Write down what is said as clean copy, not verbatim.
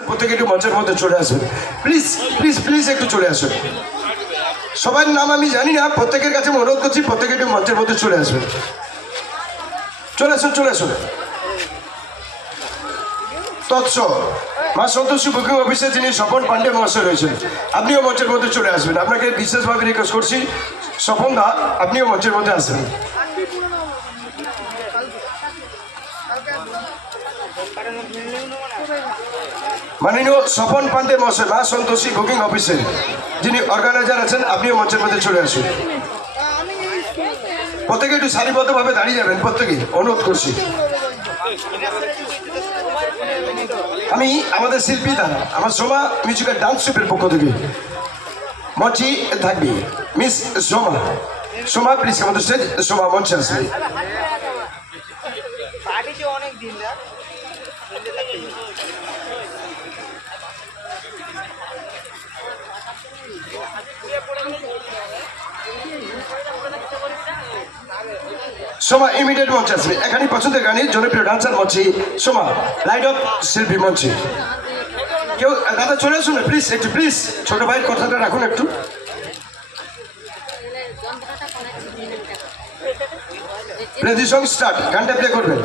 প্রত্যেকে একটু মঞ্চের মধ্যে চলে আসবেন প্লিজ প্লিজ প্লিজ একটু চলে আসুন সবার নাম আমি জানি না প্রত্যেকের কাছে অনুরোধ করছি প্রত্যেকে একটু মঞ্চের মধ্যে চলে আসবেন চলে আসুন তৎস মা সন্তোষী বুকিং অফিসে যিনি স্বপন পান্ডে মহাশয় রয়েছেন আপনিও মঞ্চের মধ্যে চলে আসবেন আপনাকে বিশেষভাবে রিকোয়েস্ট করছি স্বপন দা আপনিও মঞ্চের মধ্যে আসবেন মাননীয় স্বপন পান্ডে মহাশয় মা সন্তোষী বুকিং অফিসে যিনি অর্গানাইজার আছেন আপনিও মঞ্চের মধ্যে চলে আসুন প্রত্যেকে একটু সারিবদ্ধভাবে দাঁড়িয়ে যাবেন প্রত্যেকে অনুরোধ করছি আমি আমাদের শিল্পী দ্বারা আমার সোমা মিউজিক্যাল ডান্স ট্রুপের পক্ষ থেকে মঞ্চে থাকবে মিস সোমা প্লিজ আমাদের স্টেজ সোমা মঞ্চে আসবে সোমা ইমিডিয়েট মঞ্চে আসবে এখানে পছন্দের গানের জনপ্রিয় ডান্সার মঞ্চে সোমা লাইট অফ শিল্পী মঞ্চে কেউ দাদা চলে আসুন না প্লিজ একটু প্লিজ ছোট ভাইয়ের কথাটা রাখুন একটু প্লে দি সং স্টার্ট গানটা প্লে করবেন